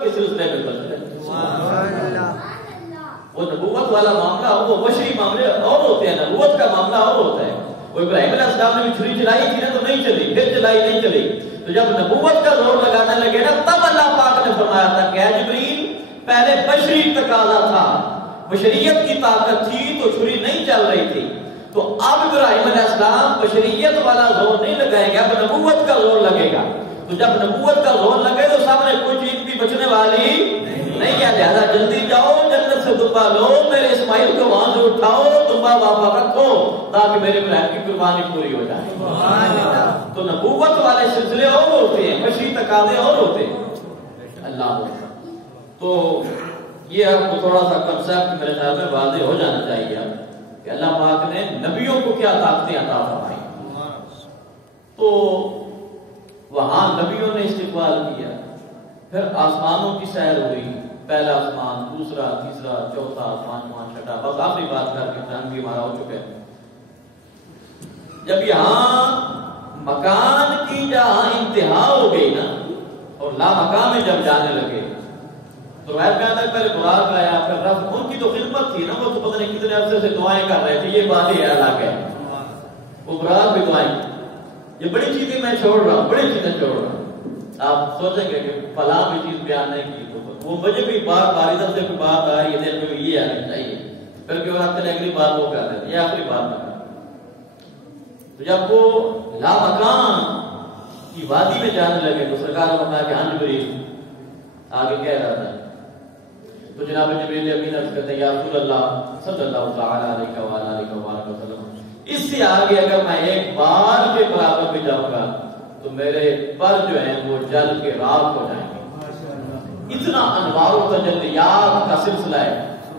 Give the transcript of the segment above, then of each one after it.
کے سلسلے میں بچ وہ نبوت والا معاملہ وہ بشری معاملے اور ہوتے ہیں، نبوت کا معاملہ اور ہوتا ہے۔ وہ ابراہیم علیہ السلام نے بھی چھری چلائی تھی نا تو نہیں چلی، پھر چلائی نہیں چلی، تو جب نبوت کا زور لگانے لگے نا تب اللہ پاک نے فرمایا تھا کہ اے جبریل پہلے بشری تقاضا تھا، بشریت کی طاقت تھی تو چھری نہیں چل رہی تھی، تو اب ابراہیم علیہ السلام بشریت والا زور نہیں لگائے گا، اب نبوت کا زور لگے گا، تو جب نبوت کا زور لگے تو سامنے کوئی چیز بھی بچنے والی نہیں ہے، لہذا جلدی جاؤ جنت سے دبا لو، میرے اسماعیل کو وہاں سے اٹھاؤ، دبا بابا رکھو تاکہ میرے ابراہیم کی قربانی پوری ہو جائے۔ تو نبوت والے سلسلے اور ہوتے ہیں، بشری تقاضے اور ہوتے ہیں۔ اللہ تو یہ آپ کو تھوڑا سا کنسپٹ میرے خیال میں واضح ہو جانا چاہیے کہ اللہ پاک نے نبیوں کو کیا طاقتیں عطا فرمائی۔ تو وہاں نبیوں نے استقبال کیا، پھر آسمانوں کی سیر ہوئی، پہلا آسمان، دوسرا، تیسرا، چوتھا، پانچواں، چھٹا، بس آخری بات کر کے ٹائم بھی ہمارا ہو چکا ہے۔ جب یہاں مکان کی جہاں انتہا ہو گئی نا اور لا مقام میں جب جانے لگے تو روایت میں آتا ہے پہلے براق آیا، پھر رب، ان کی تو خدمت تھی نا، وہ تو پتہ نہیں کتنے عرصے سے دعائیں کر رہے تھے، یہ بات ہی الگ ہے، وہ براق بھی دعائیں، یہ بڑی چیزیں میں چھوڑ رہا ہوں، بڑی چیزیں چھوڑ رہا ہوں۔ آپ سوچیں گے کہ فلاں بھی چیز بیان نہیں کی تو وہ مجھے بھی بار بار ادھر سے کوئی بات آ رہی ہے، دل میں یہ آنی چاہیے، پھر کہ آپ چلے اگلی بات وہ کر رہے ہیں، یہ آخری بات نہ کر۔ تو جب وہ لا مکان کی وادی میں جانے لگے تو سرکار نے بتایا کہ ہاں جبریل آگے کہہ رہا تھا، تو جناب جبریل امین عرض کرتے ہیں یا رسول اللہ صلی اللہ تعالی علیہ وآلہ وسلم، اس سے آگے اگر میں ایک بار کے برابر بھی جاؤں گا تو میرے پر جو ہیں وہ جل کے راک ہو جائیں گے۔ اتنا انوار و تجلیات کا سلسلہ ہے،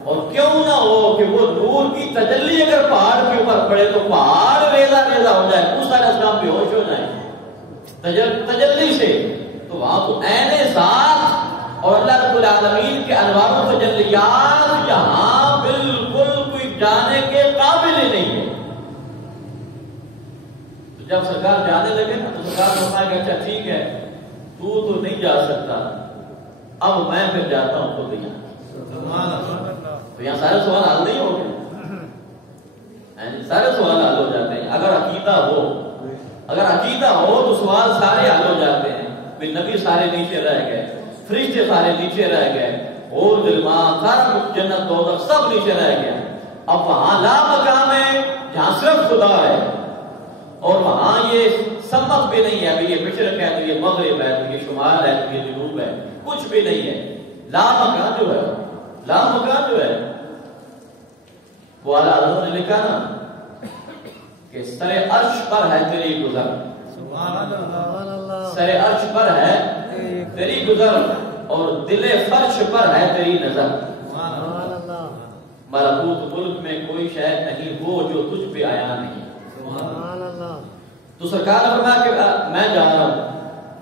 اور کیوں نہ ہو کہ وہ نور کی تجلی اگر پہاڑ کے اوپر پڑے تو پہاڑ ریزہ ریزہ ہو جائے، موسیٰ علیہ السلام بے ہوش ہو جائیں تجلی سے، تو وہاں تو عین ذات اور اللہ رب العالمین کے انوار و تجلیات یہاں بالکل کوئی جانے کے قابل ہی نہیں ہے۔ جب سرکار جانے لگے نا تو سرکار کو کہا کہ اچھا ٹھیک ہے تو نہیں جا سکتا، اب میں پھر جاتا ہوں خود یہاں۔ تو یہاں سارے سوال حل نہیں ہو گئے، سارے سوال حل ہو جاتے ہیں اگر عقیدہ ہو تو سوال سارے حل ہو جاتے ہیں۔ نبی سارے نیچے رہ گئے، فرشتے سارے نیچے رہ گئے، اور ظلمات سارا کچھ جنت دوزخ سب نیچے رہ گیا۔ اب وہاں لا مقام ہے جہاں صرف خدا ہے، اور وہاں یہ سمت بھی نہیں ہے، یہ مشرق ہے تو یہ مغرب ہے، تو یہ شمال ہے تو یہ جنوب ہے، کچھ بھی نہیں ہے۔ لا مکان جو ہے وہ اعلیٰ حضرت نے لکھا نا کہ سر عرش پر ہے تیری گزر، سر عرش پر ہے تیری گزر، اور دل فرش پر ہے تیری نظر، ملکوت ملک میں کوئی شے نہیں وہ جو تجھ پہ آیا نہیں۔ تو سرکار نے فرمایا کہ میں جا رہا ہوں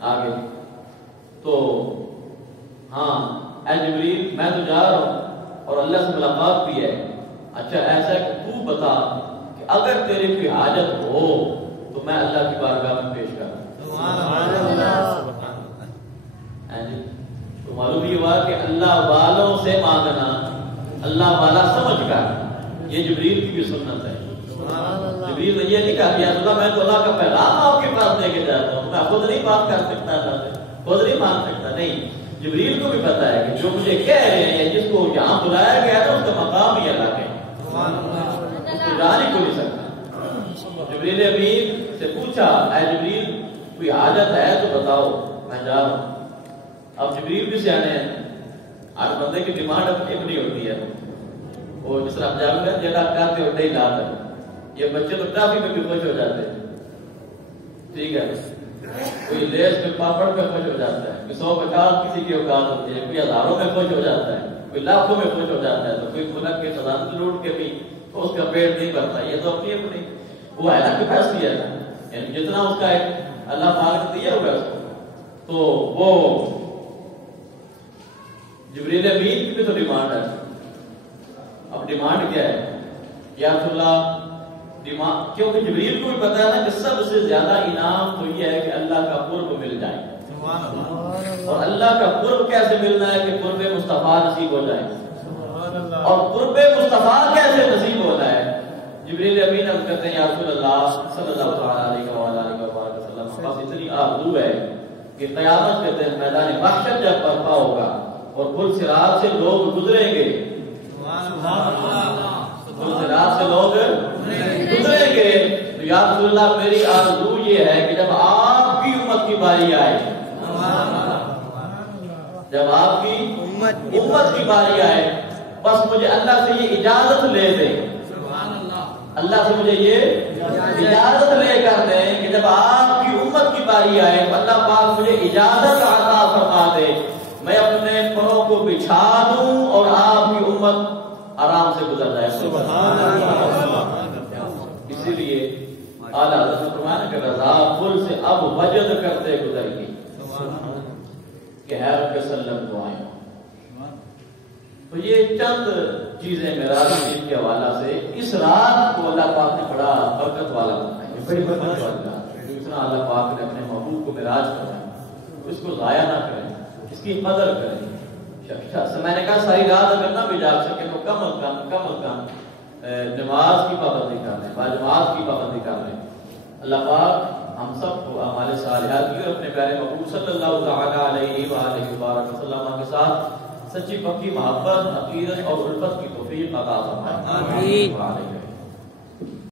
آگے، تو ہاں اے جبریل میں تو جا رہا ہوں اور اللہ سے ملاقات بھی ہے، اچھا ایسا کہ تو بتا کہ اگر تیرے کوئی حاجت ہو تو میں اللہ کی بارگاہ میں پیش کروں۔ تو معلوم یہ ہوا کہ اللہ والوں سے مانگنا، اللہ والا سمجھ کر، یہ جبریل کی بھی سنت ہے۔ جبریل نے یہ نہیں کہا کہ اللہ میں تو اللہ کا پیغام آپ کے پاس لے کے جاتا ہوں، میں خود نہیں بات کر سکتا، اللہ سے خود نہیں مانگ سکتا، نہیں، جبریل کو بھی پتا ہے کہ جو مجھے کہہ رہے ہیں جس کو یہاں بلایا گیا ہے اس کا مقام ہی الگ ہے، اس کو جان ہی کو نہیں سکتا۔ جبریل امین سے پوچھا اے جبریل کوئی حاجت ہے تو بتاؤ میں جا رہا ہوں۔ اب جبریل بھی سیانے ہیں، ہر بندے کی ڈیمانڈ اپنی ہوتی ہے، وہ جس طرح جب میں جیسا کرتے ہوتے ہی لاتا ہے، یہ بچے تو ٹافی میں بھی خوش ہو جاتے ہیں، ٹھیک ہے، کوئی لیس میں پاپڑ میں خوش ہو جاتا ہے، کوئی 150 کسی کی اوقات ہوتی ہے، کوئی ہزاروں میں خوش ہو جاتا ہے، کوئی لاکھوں میں خوش ہو جاتا ہے، تو کوئی ملک کے خزانے لوٹ کے بھی تو اس کا پیٹ نہیں بھرتا، یہ تو اپنی اپنی وہ ہے نا کیپیسٹی ہے، یعنی جتنا اس کا ایک اللہ پاک دیا ہوا ہے اس کو۔ تو وہ جبریل امین کی بھی تو ڈیمانڈ ہے، اب ڈیمانڈ کیا ہے یا رسول اللہ ڈیمانڈ، کیونکہ جبریل کو بھی پتا ہے نا کہ سب سے زیادہ انعام تو یہ ہے کہ اللہ کا قرب مل جائے، اور اللہ کا قرب کیسے ملنا ہے کہ قرب مصطفیٰ نصیب ہو جائے، اور قرب مصطفیٰ کیسے نصیب ہونا ہے؟ جبریل امین عرض کرتے ہیں یا رسول اللہ صلی اللہ علیہ وسلم، بس اتنی آرزو ہے کہ قیامت کے دن میدان محشر جب برپا ہوگا اور پل صراط سے لوگ گزریں گے، پل صراط سے لوگ گزریں گے، تو یا رسول اللہ میری آرزو یہ ہے کہ جب آپ کی امت کی باری آئے، جب آپ کی امت کی باری آئے، بس مجھے اللہ سے یہ اجازت لے دیں، اللہ سے مجھے یہ اجازت لے کر دیں کہ جب آپ کی امت کی باری آئے تو اللہ پاک مجھے اجازت عطا فرما دے، میں اپنے پروں کو بچھا دوں اور آپ کی امت آرام سے گزر جائے۔ سبحان اللہ۔ اسی لیے اعلیٰ حضرت فرمایا کہ رضا پل سے اب وجد کرتے گزر گئی کہ حیرت کے سلم دعائیں۔ تو یہ چند چیزیں معراج شریف کے حوالہ سے اس رات کو اللہ پاک نے بڑا برکت والا بنایا، بڑی برکت والا، اتنا اللہ پاک نے اپنے محبوب کو معراج کرایا، اس کو ضائع نہ کریں، اس کی قدر کریں۔ میں نے کہا ساری رات اگر نہ بھی جاگ سکے تو کم از کم نماز کی پابندی کر لیں، باجماعت کی پابندی کر لیں۔ اللہ پاک ہم سب کو اعمال صالحات کی اور اپنے پیارے محبوب صلی اللہ تعالیٰ علیہ وآلہ وسلم کے ساتھ سچی پکی محبت، عقیدت اور الفت کی توفیق عطا فرمائے۔ آمین۔